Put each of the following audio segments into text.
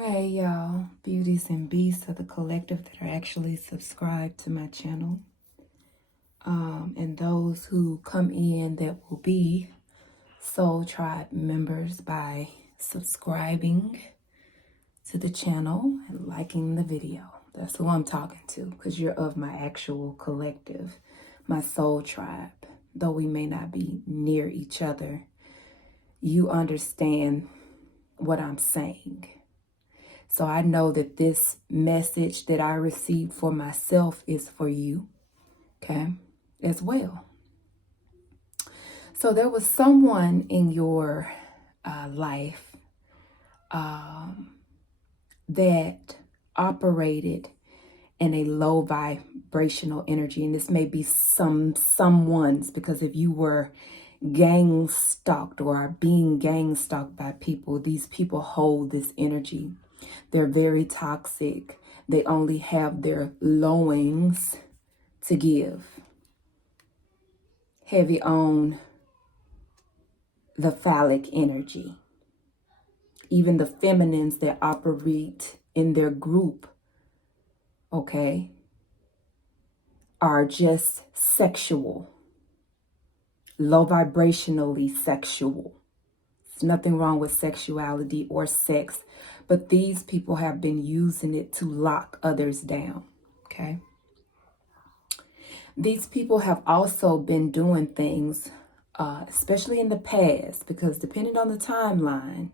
Hey y'all, beauties and beasts of the collective that are actually subscribed to my channel. And those who come in that will be Soul Tribe members by subscribing to the channel and liking the video. That's who I'm talking to, because you're of my actual collective, my soul tribe. Though we may not be near each other, you understand what I'm saying. So I know that this message that I received for myself is for you, okay, as well. So there was someone in your life that operated in a low vibrational energy. And this may be someone's, because if you were gang stalked or are being gang stalked by people, these people hold this energy. They're very toxic. They only have their loins to give. Heavy on the phallic energy. Even the feminines that operate in their group, okay, are just sexual. Low vibrationally sexual. There's nothing wrong with sexuality or sex, but these people have been using it to lock others down, okay? These people have also been doing things, especially in the past, because depending on the timeline,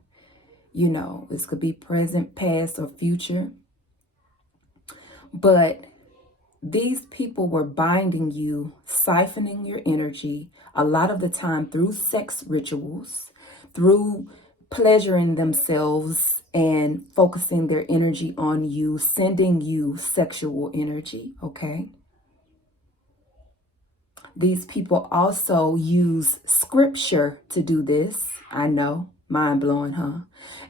you know, this could be present, past, or future. But these people were binding you, siphoning your energy, a lot of the time through sex rituals, through pleasuring themselves and focusing their energy on you, sending you sexual energy, okay? These people also use scripture to do this. I know, mind-blowing, huh?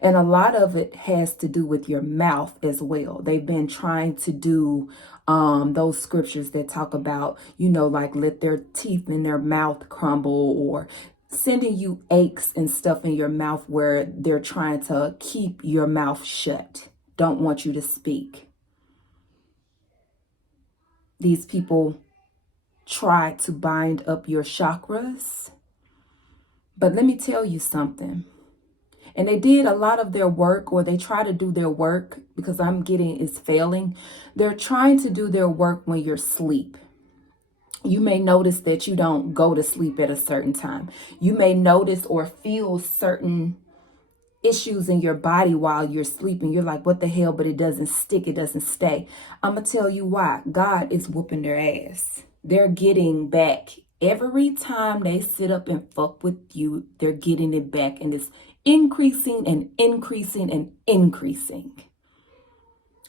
And a lot of it has to do with your mouth as well. They've been trying to do those scriptures that talk about, you know, like let their teeth in their mouth crumble, or sending you aches and stuff in your mouth where they're trying to keep your mouth shut, don't want you to speak. These people try to bind up your chakras. But let me tell you something. And they did a lot of their work, or they try to do their work, because I'm getting it's failing. They're trying to do their work when you're asleep. You may notice that you don't go to sleep at a certain time. You may notice or feel certain issues in your body while you're sleeping. You're like, what the hell? But it doesn't stick. It doesn't stay. I'm going to tell you why. God is whooping their ass. They're getting back. Every time they sit up and fuck with you, they're getting it back. And it's increasing and increasing and increasing.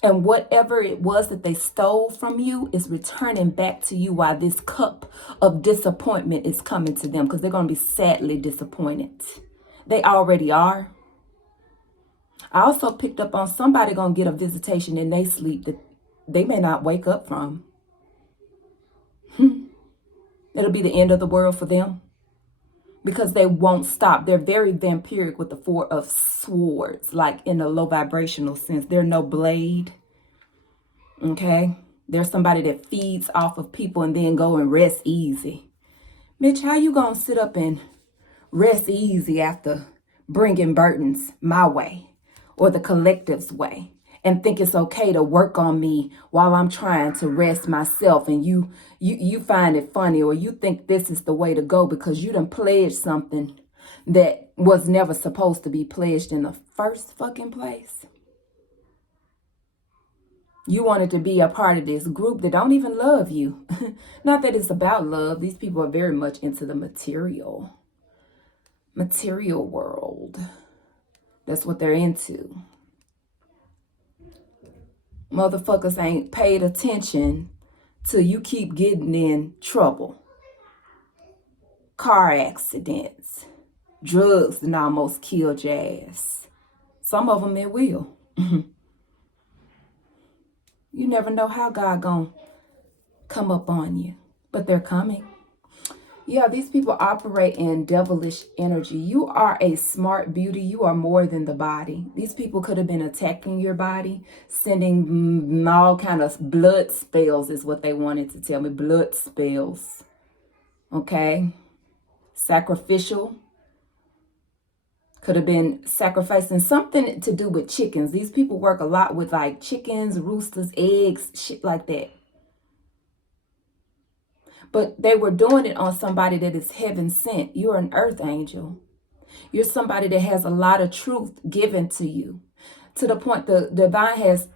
And whatever it was that they stole from you is returning back to you, while this cup of disappointment is coming to them, because they're going to be sadly disappointed. They already are. I also picked up on somebody going to get a visitation in their sleep that they may not wake up from. It'll be the end of the world for them, because they won't stop. They're very vampiric with the Four of Swords, like in a low vibrational sense. They're no blade, okay? They're somebody that feeds off of people and then go and rest easy. Mitch, how you going to sit up and rest easy after bringing burdens my way or the collective's way, and think it's okay to work on me while I'm trying to rest myself, and you find it funny, or you think this is the way to go because you done pledged something that was never supposed to be pledged in the first fucking place? You wanted to be a part of this group that don't even love you. Not that it's about love. These people are very much into the material world. That's what they're into. Motherfuckers ain't paid attention till you keep getting in trouble. Car accidents, drugs that almost killed your ass. Some of them it will. You never know how God gonna come up on you, but they're coming. Yeah, these people operate in devilish energy. You are a smart beauty. You are more than the body. These people could have been attacking your body, sending all kind of blood spells is what they wanted to tell me. Blood spells. Okay? Sacrificial. Could have been sacrificing something to do with chickens. These people work a lot with like chickens, roosters, eggs, shit like that. But they were doing it on somebody that is heaven sent. You're an earth angel. You're somebody that has a lot of truth given to you, to the point the divine has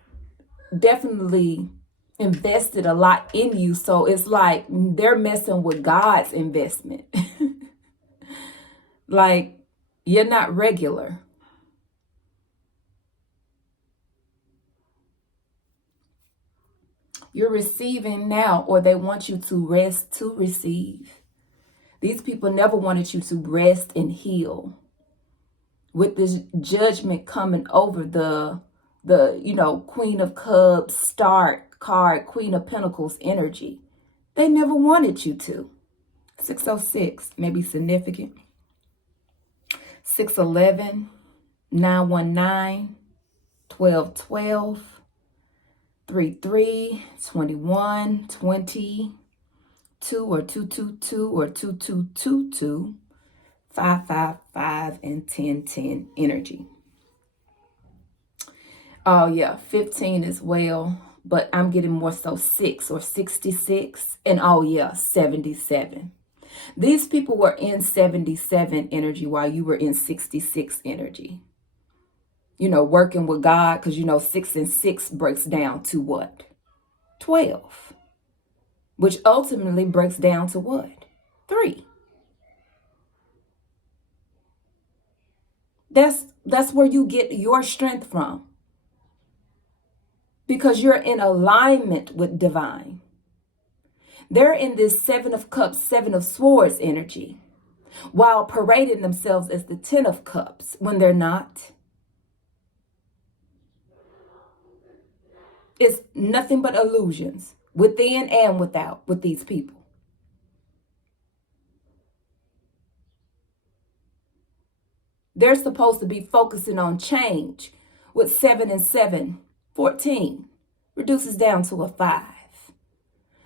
definitely invested a lot in you. So it's like they're messing with God's investment. Like, you're not regular. You're receiving now, or they want you to rest to receive. These people never wanted you to rest and heal. With this judgment coming over the Queen of Cups, Star card, Queen of Pentacles energy. They never wanted you to. 606 may be significant. 611, 919, 1212, 33, 21, 20, 2 or 222 or 2222, 555, and 1010 energy. Oh yeah, 15 as well, but I'm getting more so 6 or 66, and oh yeah, 77. These people were in 77 energy while you were in 66 energy. Working with God, because 6 and 6 breaks down to what? 12. Which ultimately breaks down to what? 3. That's where you get your strength from. Because you're in alignment with divine. They're in this 7 of Cups, 7 of Swords energy, while parading themselves as the 10 of Cups when they're not. It's nothing but illusions, within and without, with these people. They're supposed to be focusing on change with 7 and 7, 14, reduces down to a 5.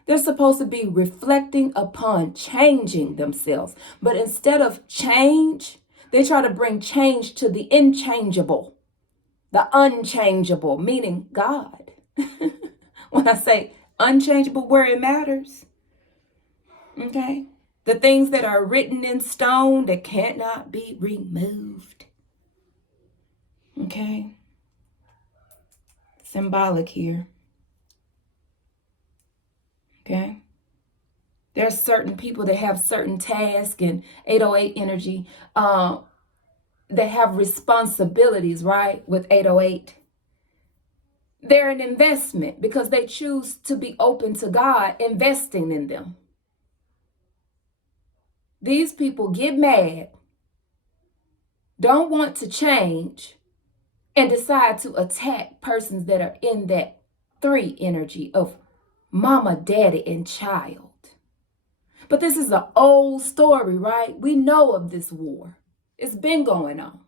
They're supposed to be reflecting upon changing themselves. But instead of change, they try to bring change to the inchangeable, the unchangeable, meaning God. When I say unchangeable, where it matters. Okay? The things that are written in stone that cannot be removed. Okay? Symbolic here. Okay? There's certain people that have certain tasks, and 808 energy, they have responsibilities, right? With 808. They're an investment because they choose to be open to God investing in them. These people get mad, don't want to change, and decide to attack persons that are in that 3 energy of mama, daddy, and child. But this is an old story, right? We know of this war. It's been going on.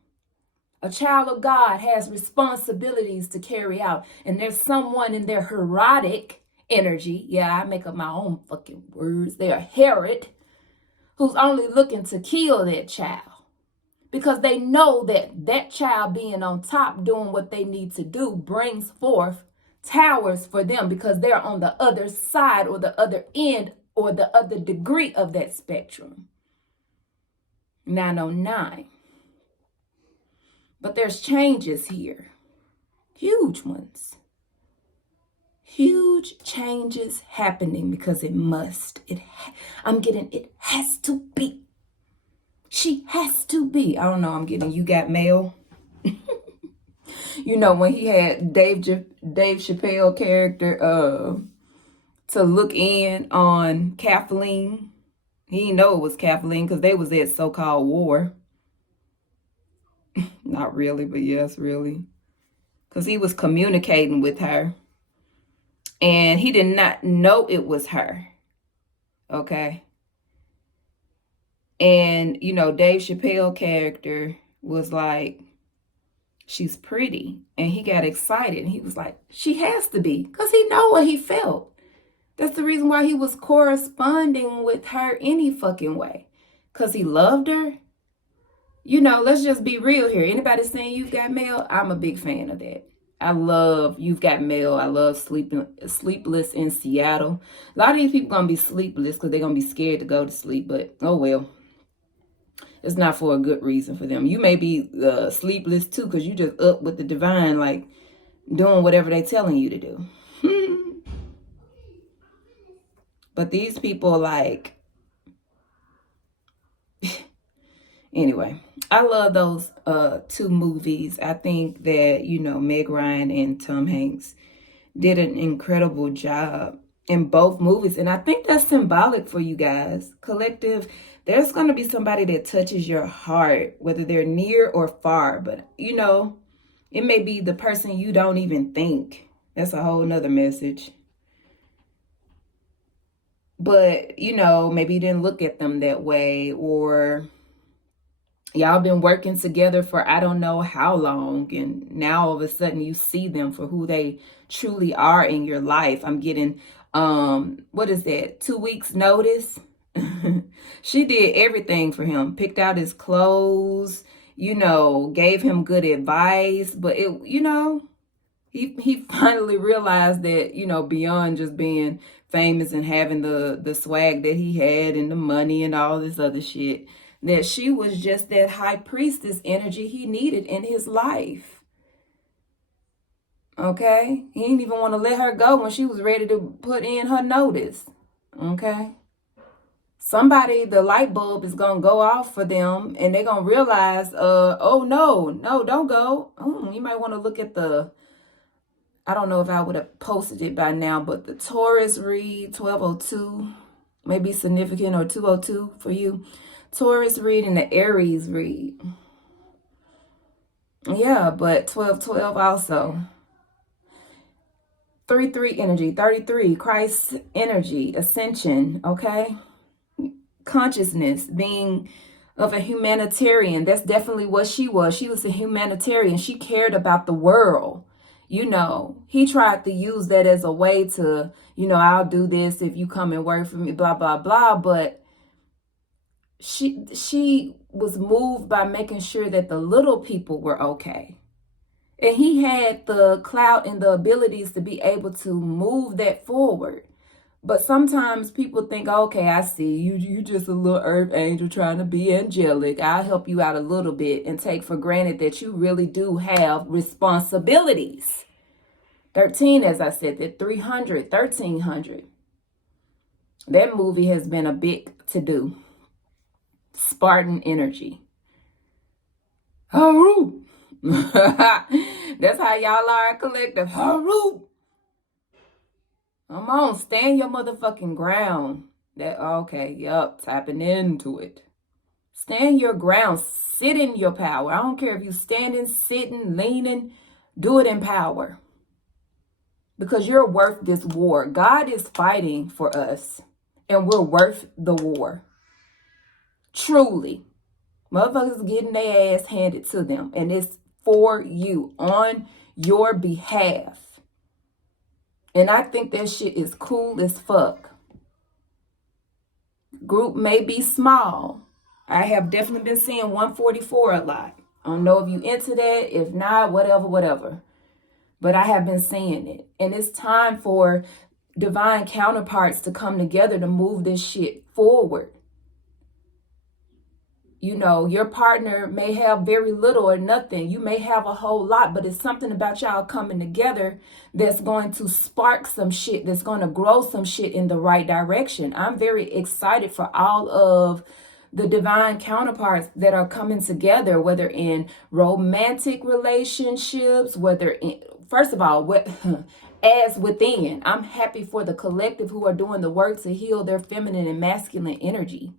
A child of God has responsibilities to carry out. And there's someone in their Herodic energy. Yeah, I make up my own fucking words. They're Herod, who's only looking to kill that child. Because they know that that child being on top doing what they need to do brings forth towers for them, because they're on the other side or the other end or the other degree of that spectrum. 909. But there's changes here. Huge ones. Huge changes happening because it must. It has to be. She has to be. I don't know, I'm getting You Got Mail. When he had Dave Chappelle character to look in on Kathleen. He didn't know it was Kathleen because they was at so-called war. Not really, but yes, really. Because he was communicating with her. And he did not know it was her. Okay. And, you know, Dave Chappelle character was like, she's pretty. And he got excited. And he was like, she has to be. Because he know what he felt. That's the reason why he was corresponding with her any fucking way. Because he loved her. You know, let's just be real here. Anybody saying You've Got Mail? I'm a big fan of that. I love You've Got Mail. I love Sleepless in Seattle. A lot of these people going to be sleepless because they're going to be scared to go to sleep. But, oh well. It's not for a good reason for them. You may be sleepless too because you just up with the divine, like doing whatever they're telling you to do. But these people, like, anyway, I love those two movies. I think that, you know, Meg Ryan and Tom Hanks did an incredible job in both movies. And I think that's symbolic for you guys. Collective, there's going to be somebody that touches your heart, whether they're near or far. But, you know, it may be the person you don't even think. That's a whole nother message. But, you know, maybe you didn't look at them that way, or y'all been working together for I don't know how long, and now all of a sudden you see them for who they truly are in your life. I'm getting, what is that, 2 weeks notice? She did everything for him, picked out his clothes, you know, gave him good advice, but it, you know, he finally realized that, you know, beyond just being famous and having the swag that he had and the money and all this other shit, that she was just that high priestess energy he needed in his life. Okay? He didn't even want to let her go when she was ready to put in her notice. Okay? Somebody, the light bulb is going to go off for them, and they're going to realize, oh, no, don't go. You might want to look at the, I don't know if I would have posted it by now, but the Taurus read 1202 may be significant, or 202 for you. Taurus read and the Aries read. Yeah, but 1212 also. 3-3 energy, 33, Christ energy, ascension, okay? Consciousness, being of a humanitarian. That's definitely what she was. She was a humanitarian. She cared about the world. You know, he tried to use that as a way to, you know, I'll do this if you come and work for me, blah, blah, blah. But she was moved by making sure that the little people were okay. And he had the clout and the abilities to be able to move that forward. But sometimes people think, okay, I see you just a little earth angel trying to be angelic. I'll help you out a little bit, and take for granted that you really do have responsibilities. 13, as I said, that 300, 1300. That movie has been a big to-do. Spartan energy. Haru. That's how y'all are, collective. Haru. Come on, stand your motherfucking ground. That okay, yup, tapping into it. Stand your ground. Sit in your power. I don't care if you standing, sitting, leaning. Do it in power. Because you're worth this war. God is fighting for us. And we're worth the war. Truly. Motherfuckers getting their ass handed to them. And it's for you. On your behalf. And I think that shit is cool as fuck. Group may be small. I have definitely been seeing 144 a lot. I don't know if you into that. If not, whatever. But I have been seeing it. And it's time for divine counterparts to come together to move this shit forward. You know, your partner may have very little or nothing. You may have a whole lot, but it's something about y'all coming together that's going to spark some shit, that's going to grow some shit in the right direction. I'm very excited for all of the divine counterparts that are coming together, whether in romantic relationships, whether in, first of all, what as within. I'm happy for the collective who are doing the work to heal their feminine and masculine energy.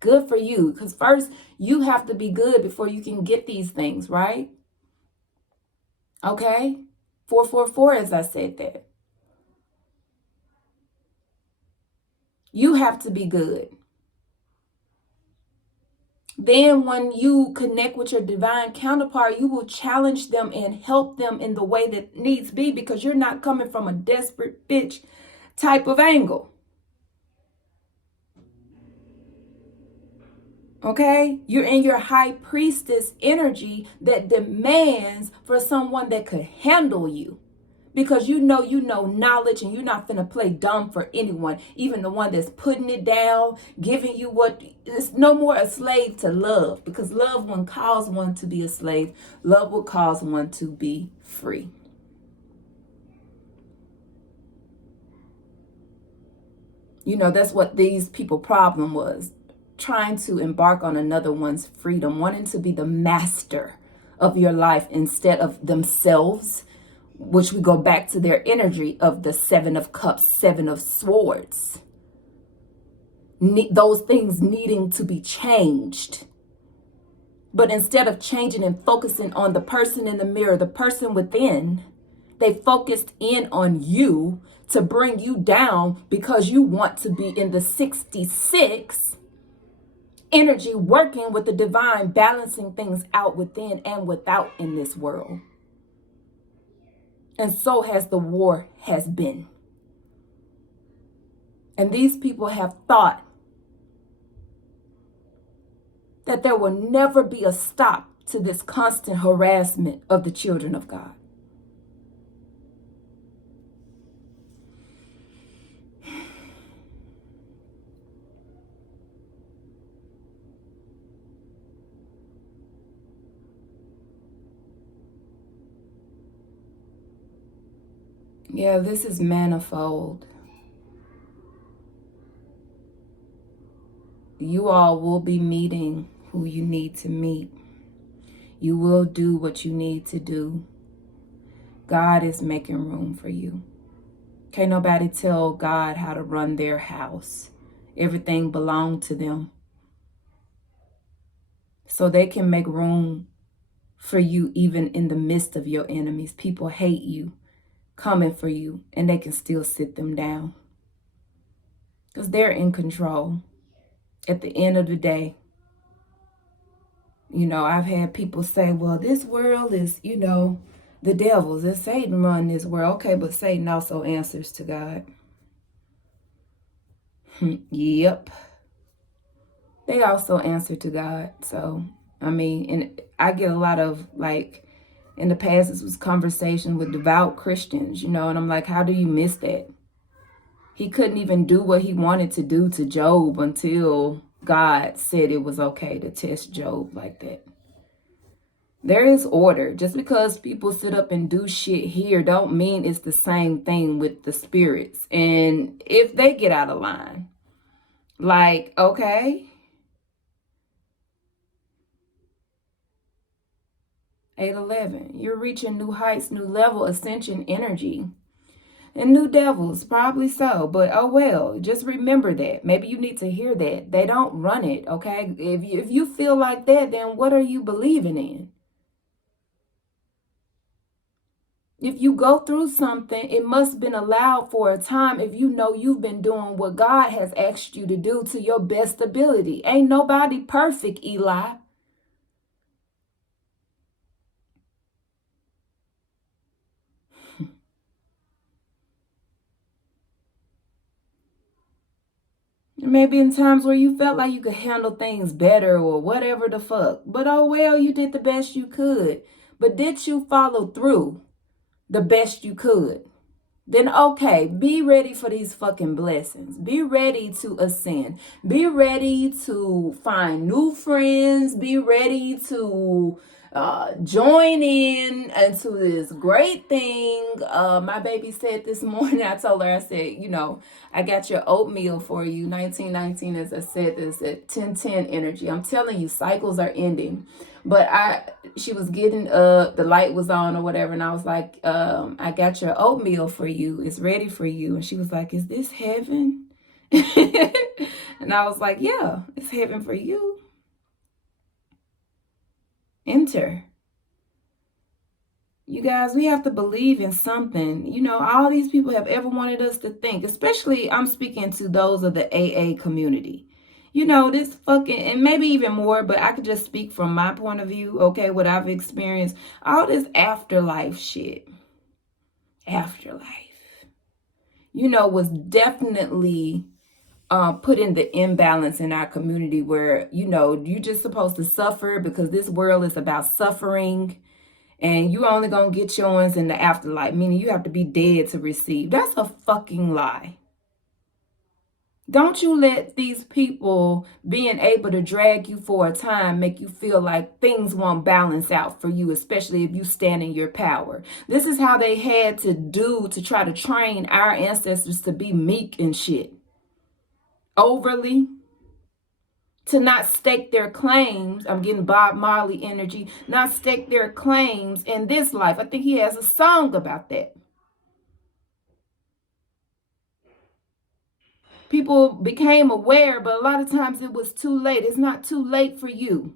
Good for you. Because first, you have to be good before you can get these things, right? Okay? 444, as I said that. You have to be good. Then when you connect with your divine counterpart, you will challenge them and help them in the way that needs be, because you're not coming from a desperate bitch type of angle. Okay? You're in your high priestess energy that demands for someone that could handle you. Because you know knowledge, and you're not finna play dumb for anyone, even the one that's putting it down, giving you what. It's no more a slave to love, because love won't cause one to be a slave. Love will cause one to be free. You know, that's what these people' problem was, trying to embark on another one's freedom, wanting to be the master of your life instead of themselves, which we go back to their energy of the 7 of Cups, 7 of Swords. Those things needing to be changed. But instead of changing and focusing on the person in the mirror, the person within, they focused in on you to bring you down, because you want to be in the 66 energy, working with the divine, balancing things out within and without in this world. And so has the war has been. And these people have thought that there will never be a stop to this constant harassment of the children of God. Yeah, this is manifold. You all will be meeting who you need to meet. You will do what you need to do. God is making room for you. Can't nobody tell God how to run their house. Everything belongs to them. So they can make room for you even in the midst of your enemies. People hate you, coming for you, and they can still sit them down, because they're in control. At the end of the day, you know, I've had people say, well, this world is, you know, the devil's, and Satan run this world. Okay, but Satan also answers to God. Yep. They also answer to God. So, I mean, and I get a lot of, like, in the past, this was conversation with devout Christians, you know, and I'm like, how do you miss that? He couldn't even do what he wanted to do to Job until God said it was okay to test Job like that. There is order. Just because people sit up and do shit here don't mean it's the same thing with the spirits. And if they get out of line, like, okay, 8-11, you're reaching new heights, new level, ascension energy. And new devils, probably so. But oh well, just remember that. Maybe you need to hear that. They don't run it, okay? If you feel like that, then what are you believing in? If you go through something, it must have been allowed for a time if you know you've been doing what God has asked you to do to your best ability. Ain't nobody perfect, Eli. Maybe in times where you felt like you could handle things better or whatever the fuck. But oh well, you did the best you could. But did you follow through the best you could? Then okay, be ready for these fucking blessings. Be ready to ascend. Be ready to find new friends. Be ready to join in into this great thing. My baby said this morning, I told her, I said, you know, I got your oatmeal for you. 1919, as I said, this at 1010 energy. I'm telling you, cycles are ending. But she was getting up, the light was on or whatever, and I was like, I got your oatmeal for you. It's ready for you. And she was like, is this heaven? And I was like, yeah, it's heaven for you. Enter. You guys, we have to believe in something. You know, all these people have ever wanted us to think, especially I'm speaking to those of the AA community. You know, this fucking, and maybe even more, but I could just speak from my point of view, okay, what I've experienced. All this afterlife shit, afterlife, you know, was definitely put in the imbalance in our community where, you know, you're just supposed to suffer because this world is about suffering. And you only gonna get yours in the afterlife, meaning you have to be dead to receive. That's a fucking lie. Don't you let these people being able to drag you for a time make you feel like things won't balance out for you, especially if you stand in your power. This is how they had to do to try to train our ancestors to be meek and shit. Overly. To not stake their claims. I'm getting Bob Marley energy. Not stake their claims in this life. I think he has a song about that. People became aware, but a lot of times it was too late. It's not too late for you.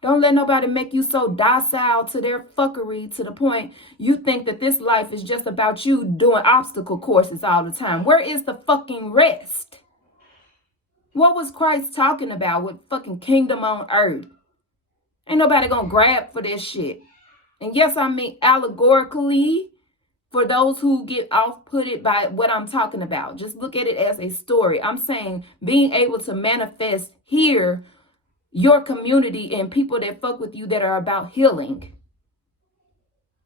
Don't let nobody make you so docile to their fuckery to the point you think that this life is just about you doing obstacle courses all the time. Where is the fucking rest? What was Christ talking about with fucking kingdom on earth? Ain't nobody gonna grab for this shit. And yes, I mean allegorically, for those who get off-putted by what I'm talking about. Just look at it as a story. I'm saying being able to manifest here your community and people that fuck with you that are about healing.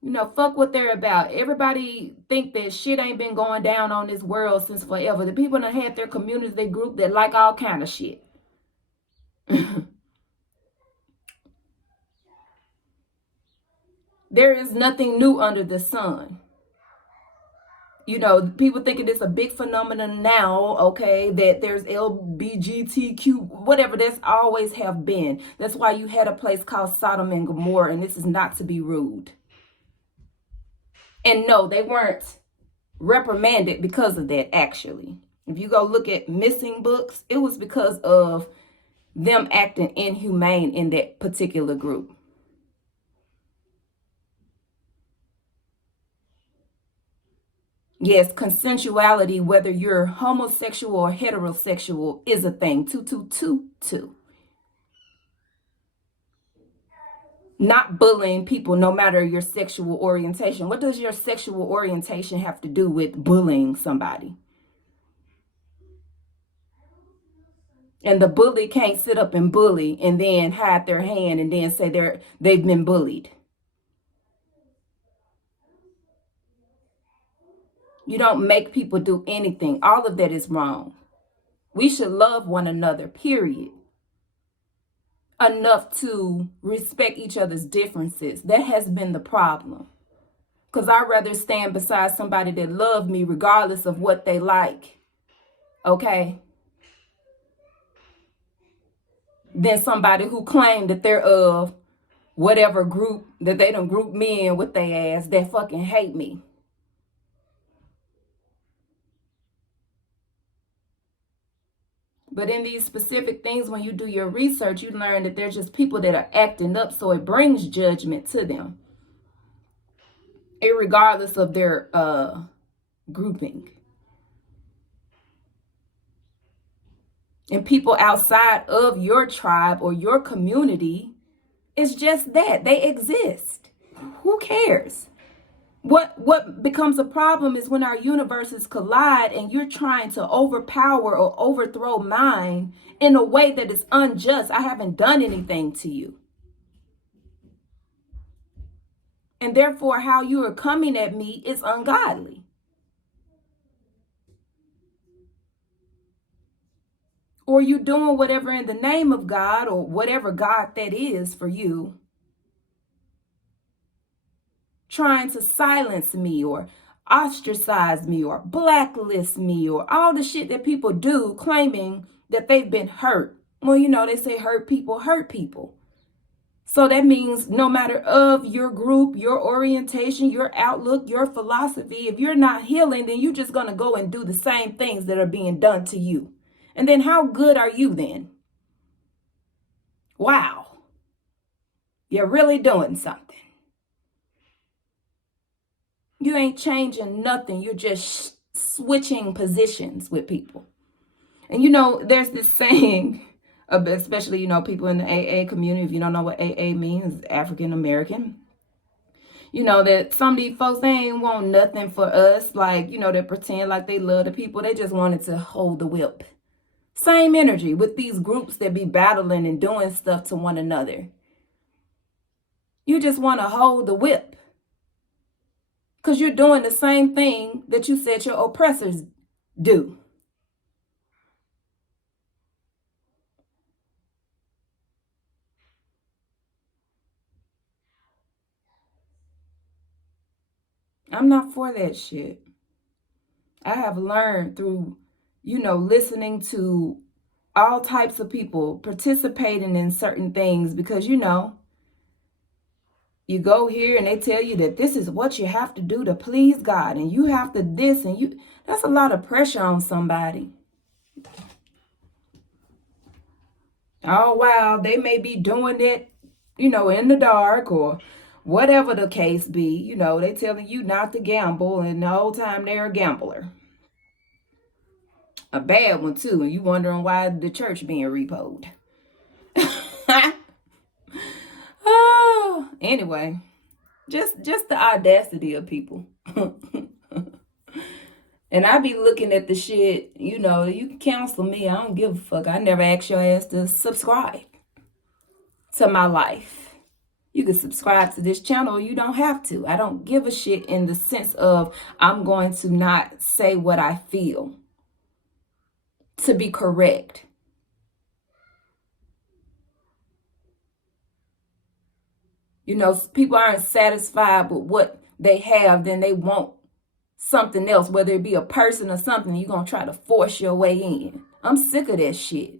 You know, fuck what they're about. Everybody think that shit ain't been going down on this world since forever. The people that had their communities, they group that like all kind of shit. There is nothing new under the sun. You know, people thinking it's a big phenomenon now, okay, that there's LBGTQ, whatever, that's always have been. That's why you had a place called Sodom and Gomorrah, and this is not to be rude. And no, they weren't reprimanded because of that, actually. If you go look at missing books, it was because of them acting inhumane in that particular group. Yes, consensuality, whether you're homosexual or heterosexual, is a thing. 2222. Not bullying people no matter your sexual orientation. What does your sexual orientation have to do with bullying somebody? And the bully can't sit up and bully and then hide their hand and then say they've been bullied. You don't make people do anything. All of that is wrong. We should love one another, period. Enough to respect each other's differences. That has been the problem. Because I'd rather stand beside somebody that loves me regardless of what they like. Okay? Than somebody who claimed that they're of whatever group that they done group me in with their ass that fucking hate me. But in these specific things, when you do your research, you learn that they're just people that are acting up, so it brings judgment to them, irregardless of their grouping. And people outside of your tribe or your community, it's just that. They exist. Who cares? What becomes a problem is when our universes collide and you're trying to overpower or overthrow mine in a way that is unjust. I haven't done anything to you. And therefore, how you are coming at me is ungodly. Or you doing whatever in the name of God or whatever God that is for you, trying to silence me or ostracize me or blacklist me or all the shit that people do claiming that they've been hurt. Well, you know, they say hurt people hurt people. So that means no matter of your group, your orientation, your outlook, your philosophy, if you're not healing, then you're just going to go and do the same things that are being done to you. And then how good are you then? Wow. You're really doing something. You ain't changing nothing. You're just switching positions with people. And you know, there's this saying, especially, you know, people in the AA community, if you don't know what AA means, African American. You know, that some of these folks, they ain't want nothing for us. Like, you know, they pretend like they love the people. They just wanted to hold the whip. Same energy with these groups that be battling and doing stuff to one another. You just want to hold the whip. Because you're doing the same thing that you said your oppressors do. I'm not for that shit. I have learned through, you know, listening to all types of people participating in certain things, because, you know, you go here and they tell you that this is what you have to do to please God, and you have to this, and you, that's a lot of pressure on somebody. Oh, wow, they may be doing it, you know, in the dark or whatever the case be. You know, they telling you not to gamble, and the whole time they're a gambler. A bad one too, and you wondering why the church being repoed. Oh, anyway, just the audacity of people. And I be looking at the shit, you know, you can counsel me. I don't give a fuck. I never asked your ass to subscribe to my life. You can subscribe to this channel, or you don't have to. I don't give a shit in the sense of I'm going to not say what I feel to be correct. You know, people aren't satisfied with what they have, then they want something else, whether it be a person or something. You're going to try to force your way in. I'm sick of that shit.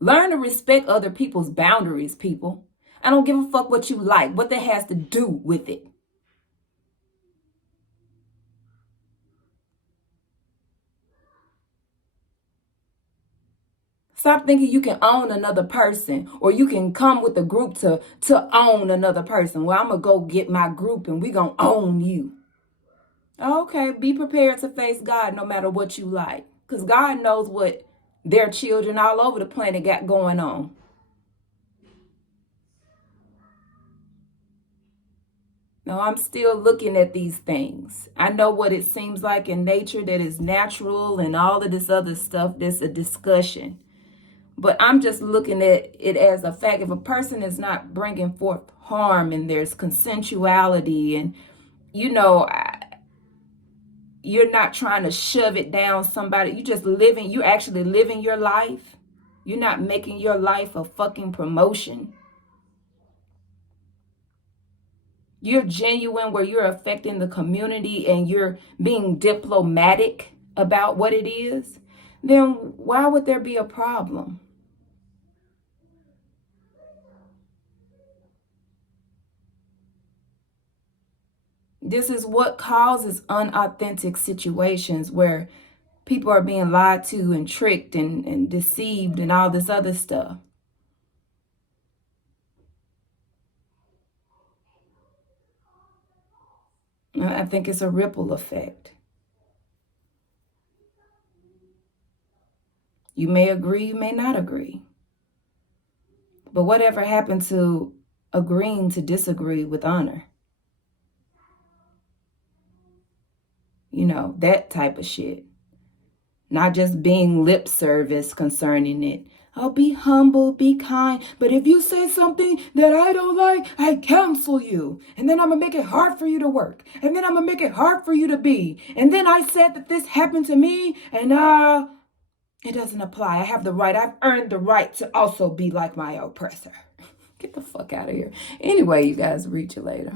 Learn to respect other people's boundaries, people. I don't give a fuck what you like, what that has to do with it. Stop thinking you can own another person, or you can come with a group to own another person. Well, I'm going to go get my group and we going to own you. Okay, be prepared to face God no matter what you like. Because God knows what their children all over the planet got going on. No, I'm still looking at these things. I know what it seems like in nature that is natural and all of this other stuff that's a discussion. But I'm just looking at it as a fact. If a person is not bringing forth harm and there's consensuality and, you know, you're not trying to shove it down somebody. You just living, you actually living your life. You're not making your life a fucking promotion. You're genuine where you're affecting the community and you're being diplomatic about what it is. Then why would there be a problem? This is what causes unauthentic situations where people are being lied to and tricked and deceived and all this other stuff. I think it's a ripple effect. You may agree, you may not agree. But whatever happened to agreeing to disagree with honor? You know, that type of shit. Not just being lip service concerning it. Oh, be humble, be kind. But if you say something that I don't like, I cancel you. And then I'm going to make it hard for you to work. And then I'm going to make it hard for you to be. And then I said that this happened to me. And it doesn't apply. I have the right. I've earned the right to also be like my oppressor. Get the fuck out of here. Anyway, you guys, read you later.